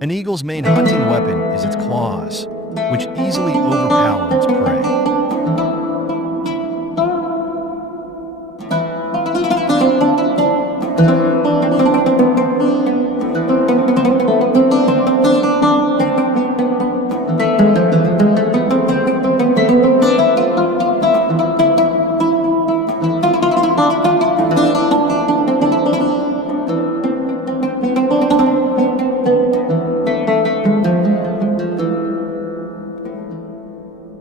An eagle's main hunting weapon is its claws, which easily overpower its prey.